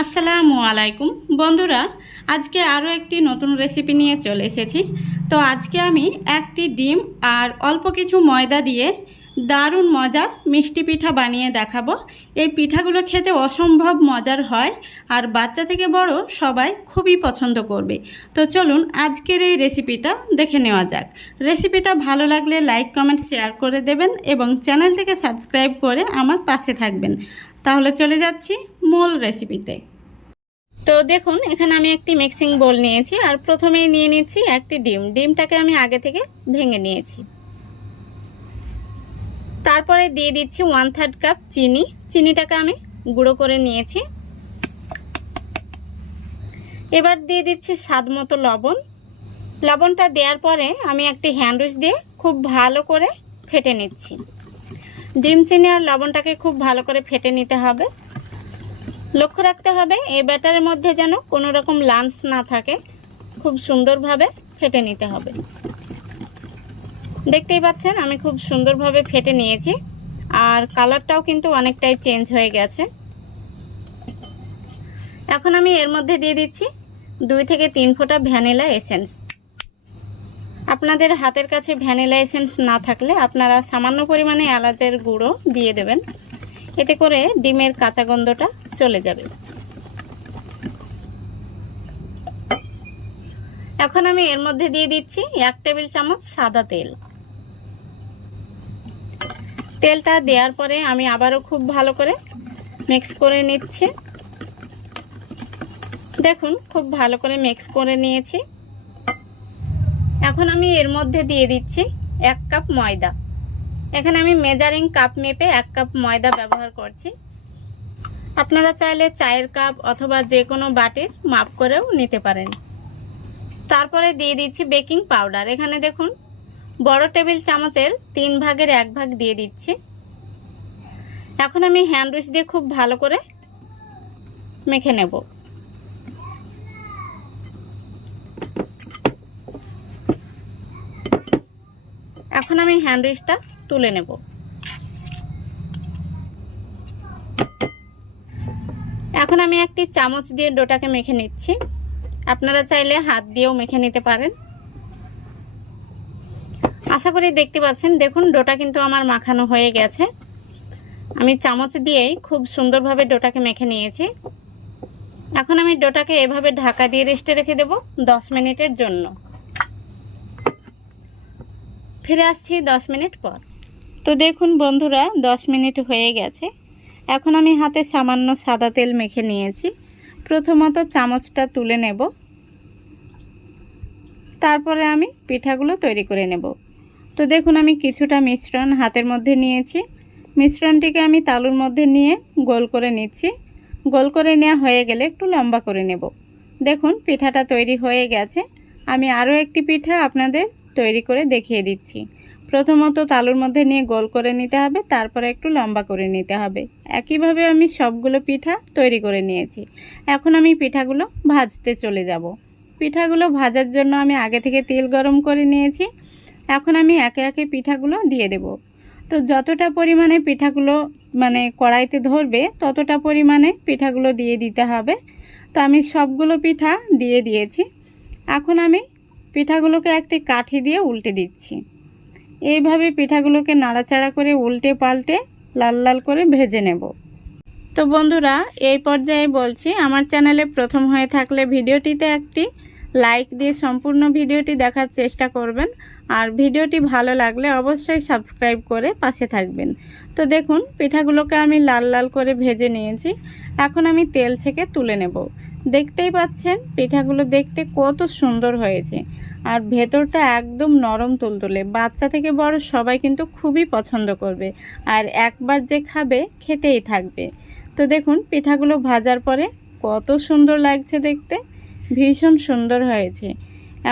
আসসালামু আলাইকুম বন্ধুরা, আজকে আরও একটি নতুন রেসিপি নিয়ে চলে এসেছি। তো আজকে আমি একটি ডিম আর অল্প কিছু ময়দা দিয়ে দারুণ মজার মিষ্টি পিঠা বানিয়ে দেখাবো। এই পিঠাগুলো খেতে অসম্ভব মজার হয় আর বাচ্চা থেকে বড় সবাই খুবই পছন্দ করবে। তো চলুন আজকের এই রেসিপিটা দেখে নেওয়া যাক। রেসিপিটা ভালো লাগলে লাইক কমেন্ট শেয়ার করে দেবেন এবং চ্যানেলটিকে সাবস্ক্রাইব করে আমার পাশে থাকবেন। তাহলে চলে যাচ্ছি মূল রেসিপিতে। তো দেখুন, এখানে আমি একটি মিক্সিং বোল নিয়েছি আর প্রথমেই নিয়ে নিচ্ছি একটি ডিমটাকে আমি আগে থেকে ভেঙে নিয়েছি। তারপরে দিয়ে দিচ্ছি 1/3 কাপ চিনিটাকে আমি গুঁড়ো করে নিয়েছি। এবার দিয়ে দিচ্ছি স্বাদ মতো লবণটা দেওয়ার পরে আমি একটি হ্যান্ড উইচ দিয়ে খুব ভালো করে ফেটে নিচ্ছি। ডিম, চিনি আর লবণটাকে খুব ভালো করে ফেটে নিতে হবে। লক্ষ্য রাখতে হবে এই ব্যাটারের মধ্যে যেন কোনো রকম লাম্পস না থাকে, খুব সুন্দরভাবে ফেটে নিতে হবে। দেখতেই পাচ্ছেন আমি খুব সুন্দরভাবে ফেটে নিয়েছি আর কালারটাও কিন্তু অনেকটাই চেঞ্জ হয়ে গেছে। এখন আমি এর মধ্যে দিয়ে দিচ্ছি 2 থেকে 3 ফোঁটা ভ্যানিলা এসেন্স। আপনাদের হাতের কাছে ভ্যানিলা এসেন্স না থাকলে আপনারা সামান্য পরিমাণে এলাচের গুঁড়ো দিয়ে দেবেন, এতে করে ডিমের কাঁচা গন্ধটা চলে যাবে। এখন আমি এর মধ্যে দিয়ে দিচ্ছি 1 টেবিল চামচ সাদা তেলটা দেওয়ার পরে আমি আবারও খুব ভালো করে মিক্স করে নিচ্ছি। দেখুন খুব ভালো করে মিক্স করে নিয়েছি। এখন আমি এর মধ্যে দিয়ে দিচ্ছি 1 কাপ ময়দা। এখানে আমি মেজারিং কাপ মেপে 1 কাপ ময়দা ব্যবহার করছি। আপনারা চাইলে চায়ের কাপ অথবা যে কোনো বাটির মাপ করেও নিতে পারেন। তারপরে দিয়ে দিচ্ছি বেকিং পাউডার। এখানে দেখুন বড় টেবিল চামচের 3 ভাগের 1 ভাগ দিয়ে দিচ্ছি। এখন আমি হ্যান্ড উইচ দিয়ে খুব ভালো করে মেখে নেব। এখন আমি হ্যান্ড উইচটা তুলে নেব। এখন আমি একটি চামচ দিয়ে ডোটাকে মেখে নিচ্ছি। আপনারা চাইলে হাত দিয়েও মেখে নিতে পারেন। আশা করি দেখতে পাচ্ছেন, দেখুন ডোটা কিন্তু আমার মাখানো হয়ে গেছে। আমি চামচ দিয়েই খুব সুন্দরভাবে ডোটাকে মেখে নিয়েছি। এখন আমি ডোটাকে এভাবে ঢাকা দিয়ে রেস্টে রেখে দেব 10 মিনিটের জন্য। ফিরে আসছি 10 মিনিট পর। তো দেখুন বন্ধুরা, 10 মিনিট হয়ে গেছে। এখন আমি হাতে সামান্য সাদা তেল মেখে নিয়েছি। প্রথমত চামচটা তুলে নেব, তারপরে আমি পিঠাগুলো তৈরি করে নেব। তো দেখুন আমি কিছুটা মিশ্রণ হাতের মধ্যে নিয়েছি। মিশ্রণটিকে আমি তালুর মধ্যে নিয়ে গোল করে নিচ্ছি। গোল করে নেওয়া হয়ে গেলে একটু লম্বা করে নেব। দেখুন পিঠাটা তৈরি হয়ে গেছে। আমি আরও একটি পিঠা আপনাদের তৈরি করে দেখিয়ে দিচ্ছি। প্রথমত তালুর মধ্যে নিয়ে গোল করে নিতে হবে, তারপরে একটু লম্বা করে নিতে হবে। একইভাবে আমি সবগুলো পিঠা তৈরি করে নিয়েছি। এখন আমি পিঠাগুলো ভাজতে চলে যাব। পিঠাগুলো ভাজার জন্য আমি আগে থেকে তেল গরম করে নিয়েছি। এখন আমি একে একে পিঠাগুলো দিয়ে দেব। তো যতটা পরিমাণে পিঠাগুলো কড়াইতে ধরবে ততটা পরিমাণে পিঠাগুলো দিয়ে দিতে হবে। তো আমি সবগুলো পিঠা দিয়ে দিয়েছি। এখন আমি পিঠাগুলোকে একটি কাঠি দিয়ে উল্টে দিচ্ছি। এইভাবে পিঠাগুলোকে নাড়াচাড়া করে উল্টে পাল্টে লাল লাল করে ভেজে নেব। তো বন্ধুরা, এই পর্যায়ে বলছি, আমার চ্যানেলে প্রথম হয়ে থাকলে ভিডিওটিতে একটি লাইক দিয়ে সম্পূর্ণ ভিডিওটি দেখার চেষ্টা করবেন আর ভিডিওটি ভালো লাগলে অবশ্যই সাবস্ক্রাইব করে পাশে থাকবেন। তো দেখুন পিঠাগুলোকে আমি লাল লাল করে ভেজে নিয়েছি। এখন আমি তেল থেকে তুলে নেব। দেখতেই পাচ্ছেন পিঠাগুলো দেখতে কত সুন্দর হয়েছে আর ভেতরটা একদম নরম তুলতুলে। বাচ্চা থেকে বড় সবাই কিন্তু খুবই পছন্দ করবে আর একবার যে খাবে খেতেই থাকবে। তো দেখুন পিঠাগুলো ভাজার পরে কত সুন্দর লাগছে দেখতে, ভীষণ সুন্দর হয়েছে।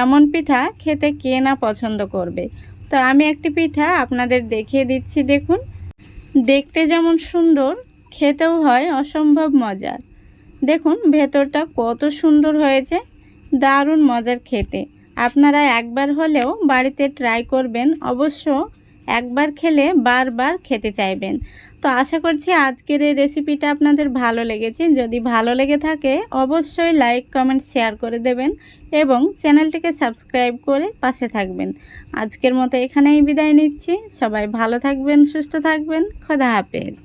এমন পিঠা খেতে কে না পছন্দ করবে। তো আমি একটি পিঠা আপনাদের দেখিয়ে দিচ্ছি। দেখুন দেখতে যেমন সুন্দর, খেতেও হয় অসম্ভব মজার। দেখুন ভেতরটা কত সুন্দর হয়েছে, দারুণ মজার খেতে। আপনারা একবার হলেও বাড়িতে ট্রাই করবেন, অবশ্য একবার খেলে বারবার খেতে চাইবেন। তো আশা করছি আজকের এই রেসিপিটা আপনাদের ভালো লেগেছে। যদি ভালো লেগে থাকে অবশ্যই লাইক, কমেন্ট, শেয়ার করে দেবেন এবং চ্যানেলটিকে সাবস্ক্রাইব করে পাশে থাকবেন। আজকের মতো এখানেই বিদায় নিচ্ছি। সবাই ভালো থাকবেন, সুস্থ থাকবেন। খোদা হাফেজ।